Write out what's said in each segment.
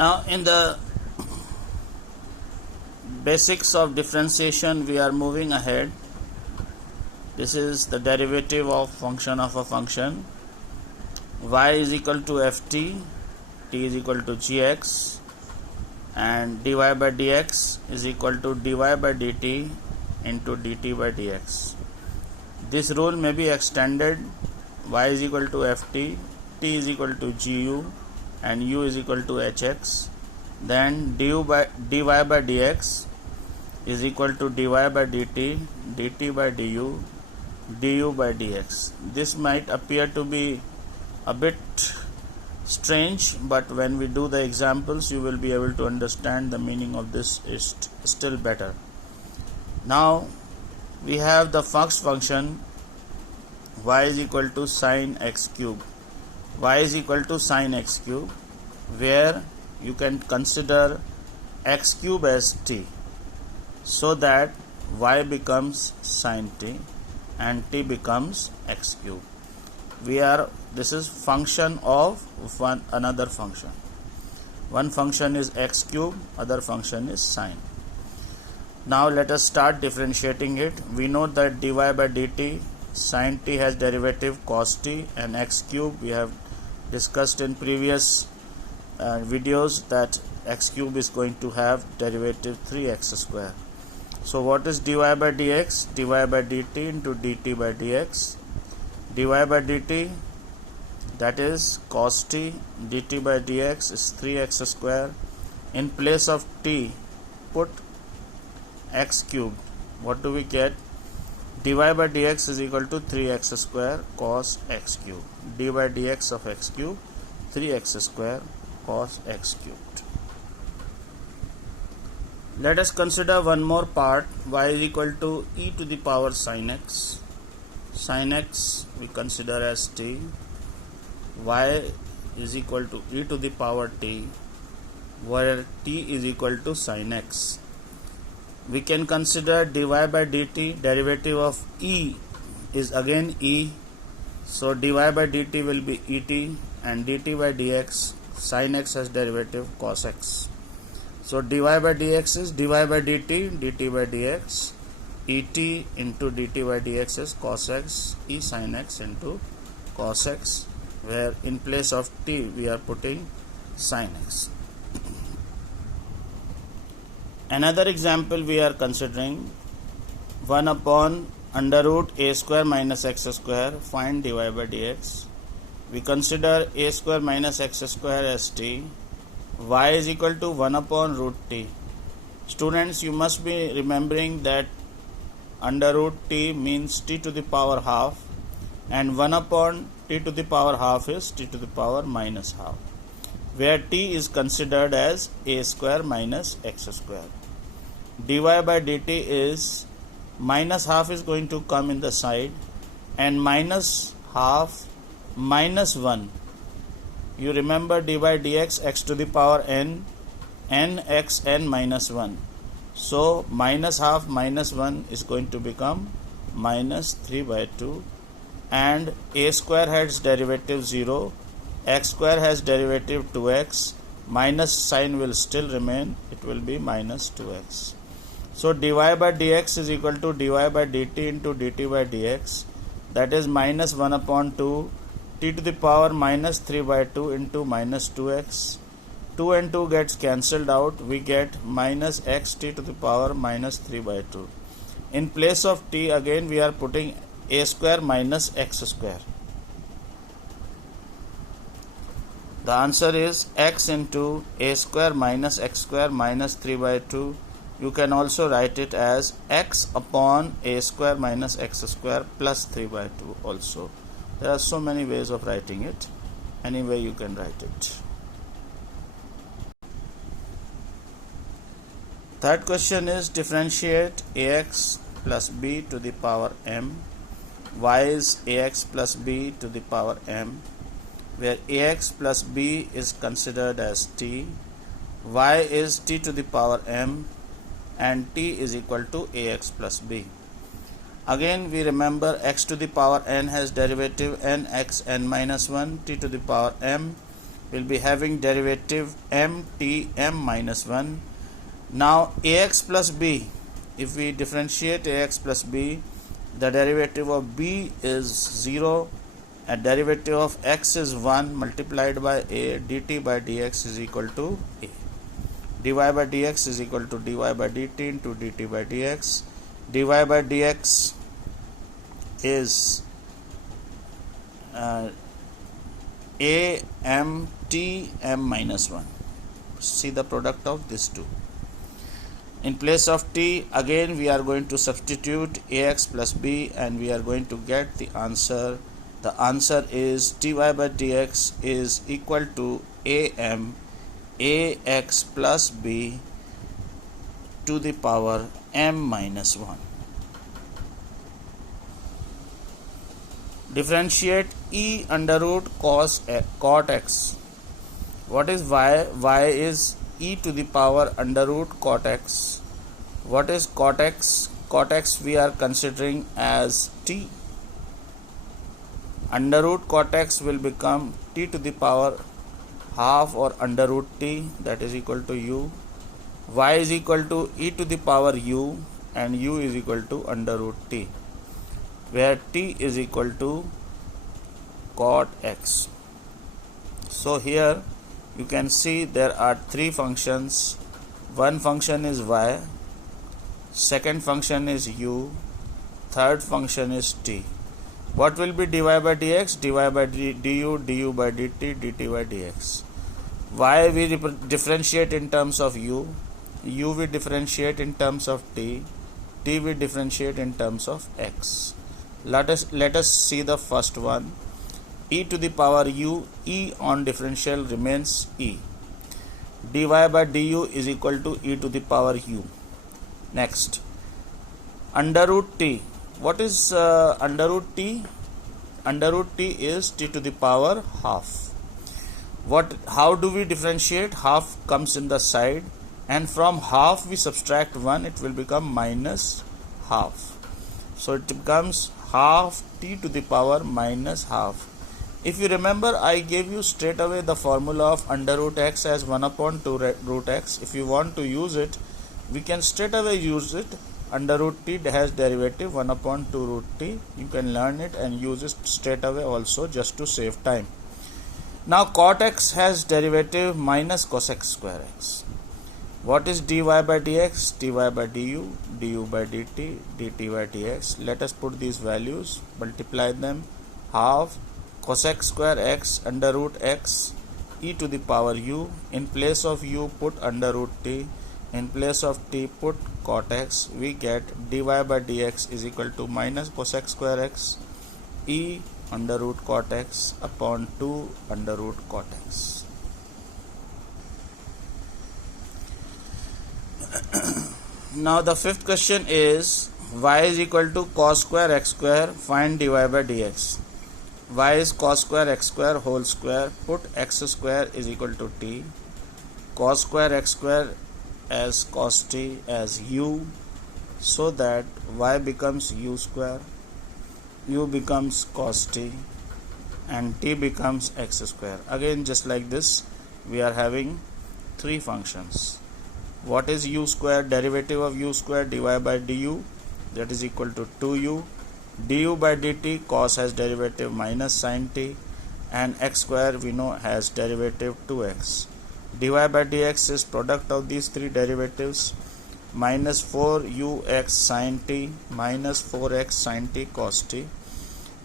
Now in the basics of differentiation we are moving ahead. This is the derivative of function of a function. Y is equal to ft, t is equal to gx, and dy by dx is equal to dy by dt into dt by dx. This rule may be extended. Y is equal to ft, t is equal to gu, and u is equal to hx. Then dy by dx is equal to dy by dt, dt by du, du by dx. This might appear to be a bit strange, but when we do the examples you will be able to understand the meaning of this is still better. Now we have the first function y is equal to sine x cube. Y is equal to sine x cube, where you can consider x cube as t, so that y becomes sine t and t becomes x cube. This is function of another function. One function is x cube, other function is sine. Now let us start differentiating it. We know that dy by dt, sine t has derivative cos t, and x cube we have discussed in previous videos that x cube is going to have derivative 3x square. So what is dy by dx? Dy by dt into dt by dx. Dy by dt, that is cos t, dt by dx is 3x square. In place of t, put x cubed. What do we get? Dy by dx is equal to 3x square cos x cube. D by dx of x cube, 3x square cos x cubed. Let us consider one more part. Y is equal to e to the power sin x. Sin x we consider as t. Y is equal to e to the power t, where t is equal to sin x. We can consider dy by dt, derivative of e is again e, so dy by dt will be et, and dt by dx, sin x has derivative cos x. So dy by dx is dy by dt, dt by dx, et into dt by dx is cos x, e sin x into cos x, where in place of t we are putting sin x. Another example we are considering 1 upon under root a square minus x square. Find dy by dx. We consider a square minus x square as t. Y is equal to 1 upon root t. Students, you must be remembering that under root t means t to the power half, and 1 upon t to the power half is t to the power minus half, where t is considered as a square minus x square. Dy by dt is minus half is going to come in the side, and minus half minus 1. You remember dy by dx x to the power n, n x n minus 1. So minus half minus 1 is going to become minus 3 by 2, and a square has derivative 0, x square has derivative 2x, minus sign will still remain, it will be minus 2x. So dy by dx is equal to dy by dt into dt by dx, that is minus 1 upon 2 t to the power minus 3 by 2 into minus 2x. 2 and 2 gets cancelled out, we get minus x t to the power minus 3 by 2. In place of t again we are putting a square minus x square. The answer is x into a square minus x square minus 3 by 2. You can also write it as x upon a square minus x square plus 3 by 2 also. There are so many ways of writing it. Any way you can write it. Third question is differentiate ax plus b to the power m. Y is ax plus b to the power m, where ax plus b is considered as t, y is t to the power m, and t is equal to ax plus b. Again we remember x to the power n has derivative n x n minus 1, t to the power m will be having derivative mt m minus 1. Now ax plus b, if we differentiate ax plus b, the derivative of b is 0 and derivative of x is 1 multiplied by a, dt by dx is equal to a. dy by dx is equal to dy by dt into dt by dx. dy by dx is a m t m minus 1. See the product of these two. In place of t, again we are going to substitute ax plus b and we are going to get the answer. The answer is dy by dx is equal to am ax plus b to the power m minus 1. Differentiate e under root cot x. What is y? Y is e to the power under root cot x. What is cot x? Cot x we are considering as t. Under root cot x will become t to the power half or under root t, that is equal to u. Y is equal to e to the power u and u is equal to under root t, where t is equal to cot x. So here you can see there are three functions. One function is y, second function is u, third function is t. What will be dy by dx? dy by du, du by dt, dt by dx. Y we differentiate in terms of u we differentiate in terms of t we differentiate in terms of x. Let us see the first one. E to the power u, e on differential remains e. dy by du is equal to e to the power u. Next, under root t. What is under root t? Under root t is t to the power half. How do we differentiate? Half comes in the side and from half we subtract 1, it will become minus half. So it becomes half t to the power minus half. If you remember, I gave you straight away the formula of under root x as 1 upon 2 root x. If you want to use it, we can straight away use it. Under root t has derivative 1 upon 2 root t. You can learn it and use it straight away also, just to save time. Now cot x has derivative minus cosec square x. What is dy by dx? dy by du, du by dt, dt by dx. Let us put these values, multiply them. Half cosec square x under root x e to the power u. In place of u put under root t. In place of t put cot x. We get dy by dx is equal to minus cosec square x e under root cot x upon 2 under root cot x. Now the fifth question is y is equal to cos square x square, find dy by dx. Y is cos square x square whole square, put x square is equal to t, cos square x square as cos t as u, so that y becomes u square, u becomes cos t and t becomes x square. Again just like this we are having three functions. What is u square? Derivative of u square dy by du, that is equal to 2u. Du by dt, cos has derivative minus sin t, and x square we know has derivative 2x. dy by dx is product of these three derivatives, minus 4ux sin t minus 4x sin t cos t.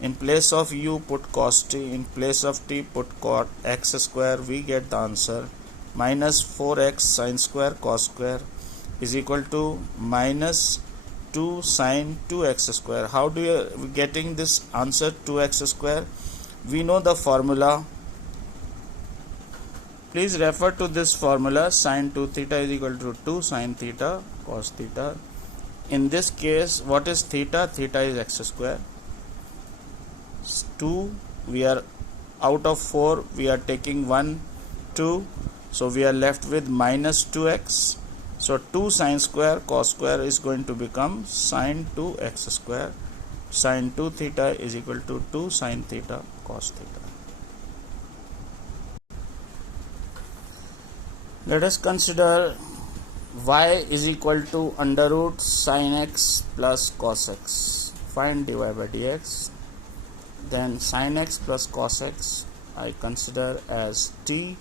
In place of u put cos t, in place of t put cot x square. We get the answer minus 4x sin square cos square is equal to minus 2 sin 2x square. How do you getting this answer 2x square? We know the formula. Please refer to this formula. Sin 2 theta is equal to 2 sin theta cos theta. In this case, what is theta? Theta is x square. 2, we are out of 4, we are taking 1, 2. So we are left with minus 2x. So 2 sin square cos square is going to become sin 2x square. Sin 2 theta is equal to 2 sin theta cos theta. Let us consider y is equal to under root sin x plus cos x. Find dy by dx. Then sin x plus cos x I consider as t,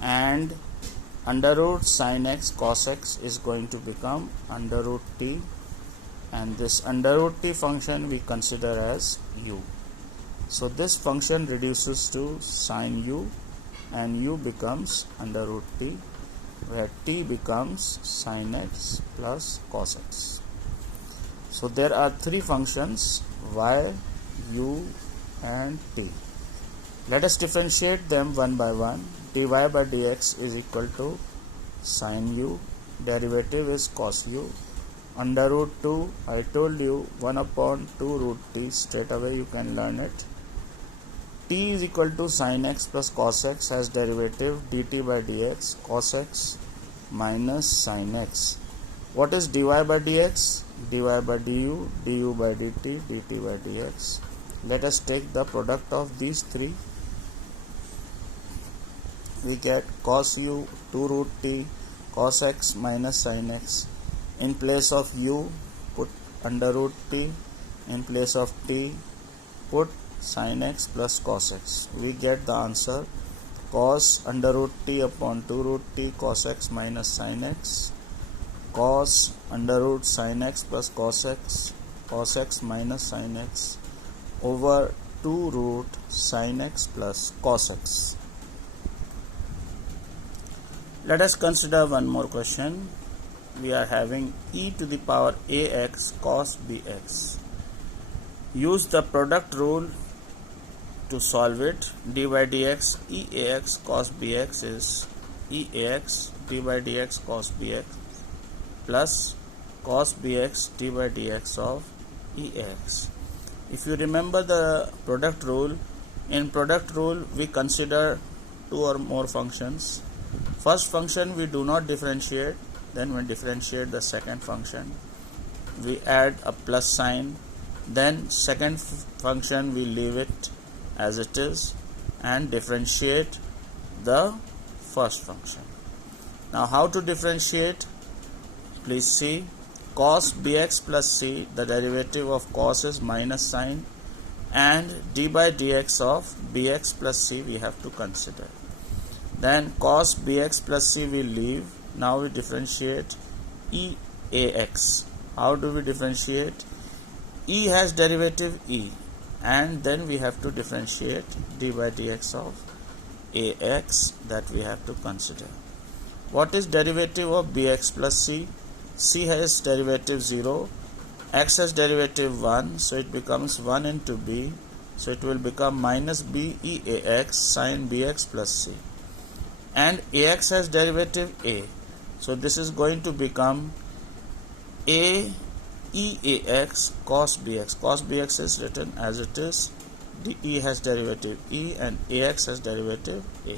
and under root sin x cos x is going to become under root t, and this under root t function we consider as u. So this function reduces to sin u, and u becomes under root t, where t becomes sin x plus cos x. So there are three functions, y, u and t. Let us differentiate them one by one. Dy by dx is equal to sin u, derivative is cos u, under root 2, I told you 1 upon 2 root t, straight away you can learn it. T is equal to sin x plus cos x, has derivative dt by dx, cos x minus sin x. What is dy by dx? dy by du, du by dt, dt by dx. Let us take the product of these three. We get cos u, 2 root t, cos x minus sin x. In place of u, put under root t. In place of t, put sin x plus cos x. We get the answer cos under root t upon 2 root t cos x minus sin x, cos under root sin x plus cos x minus sin x over 2 root sin x plus cos x. Let us consider one more question. We are having e to the power ax cos bx. Use the product rule to solve it. D by dx eax cos bx is eax d by dx cos bx plus cos bx d by dx of eax. If you remember the product rule, in product rule we consider two or more functions. First function we do not differentiate, then we differentiate the second function. We add a plus sign, then second function we leave it as it is and differentiate the first function. Now how to differentiate? Please see, cos bx plus c, the derivative of cos is minus sign, and d by dx of bx plus c we have to consider. Then cos bx plus c we leave. Now we differentiate eax. How do we differentiate? E has derivative e, and then we have to differentiate d by dx of ax, that we have to consider. What is derivative of bx plus c? C has derivative 0, x has derivative 1, so it becomes 1 into b, so it will become minus b eax sin bx plus c. And ax has derivative a, so this is going to become a eax cos bx. Cos bx is written as it is. E has derivative e and ax has derivative a.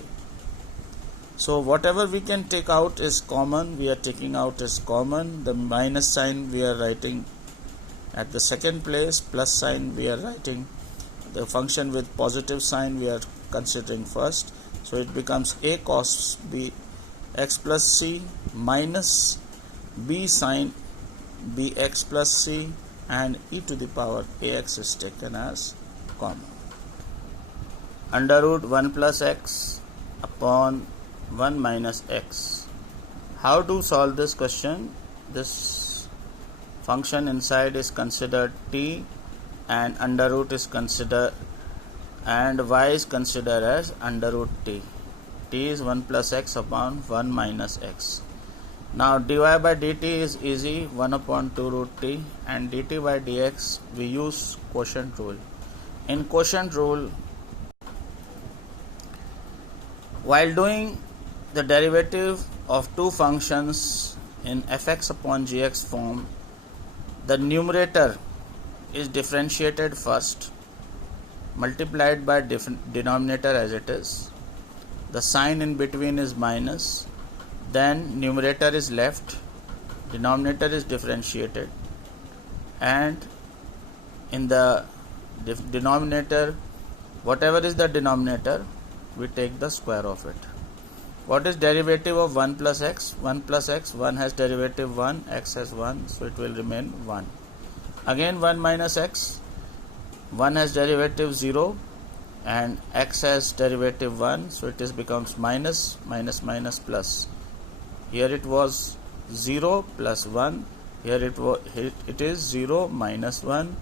So whatever we can take out is common. We are taking out as common. The minus sign we are writing at the second place. Plus sign we are writing. The function with positive sign we are considering first. So it becomes a cos b x plus c minus b sin bx plus c, and e to the power ax is taken as common. Under root 1 plus x upon 1 minus x. How to solve this question? This function inside is considered t, and under root is considered, and y is considered as under root t. T is 1 plus x upon 1 minus x. Now dy by dt is easy, 1 upon 2 root t, and dt by dx we use quotient rule. In quotient rule, while doing the derivative of two functions in fx upon gx form, the numerator is differentiated first, multiplied by denominator as it is. The sign in between is minus, then numerator is left, denominator is differentiated, and in the denominator, whatever is the denominator, we take the square of it. What is derivative of 1 plus x? 1 plus x, 1 has derivative 1, x has 1, so it will remain 1. Again 1 minus x, 1 has derivative 0 and x has derivative 1, so it becomes minus, minus, minus, plus. Here it was 0 plus 1, here it is 0 minus 1,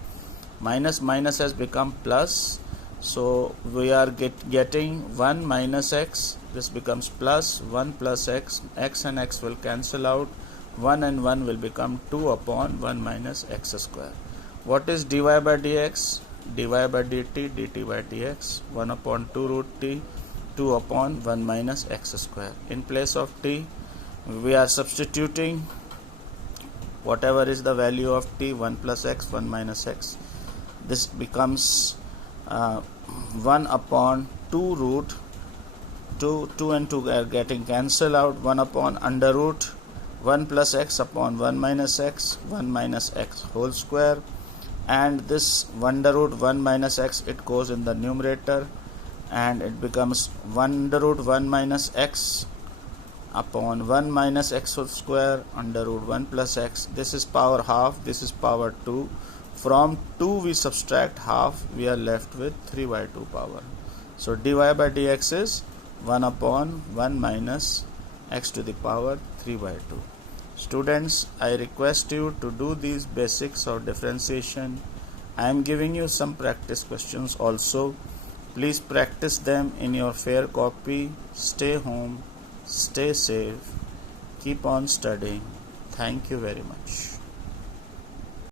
minus minus has become plus, so we are getting 1 minus x, this becomes plus 1 plus x, x and x will cancel out, 1 and 1 will become 2 upon 1 minus x square. What is dy by dx? Dy by dt, dt by dx, 1 upon 2 root t, 2 upon 1 minus x square. In place of t, we are substituting whatever is the value of t, 1 plus x, 1 minus x. This becomes 1 upon 2 root 2 and 2 are getting cancelled out, 1 upon under root 1 plus x upon 1 minus x, 1 minus x whole square, and this under root 1 minus x, it goes in the numerator and it becomes under root 1 minus x upon 1 minus x whole square under root 1 plus x. This is power half, this is power 2. From 2 we subtract half, we are left with 3 by 2 power. So dy by dx is 1 upon 1 minus x to the power 3 by 2. Students, I request you to do these basics of differentiation. I am giving you some practice questions also. Please practice them in your fair copy. Stay home, stay safe, keep on studying. Thank you very much.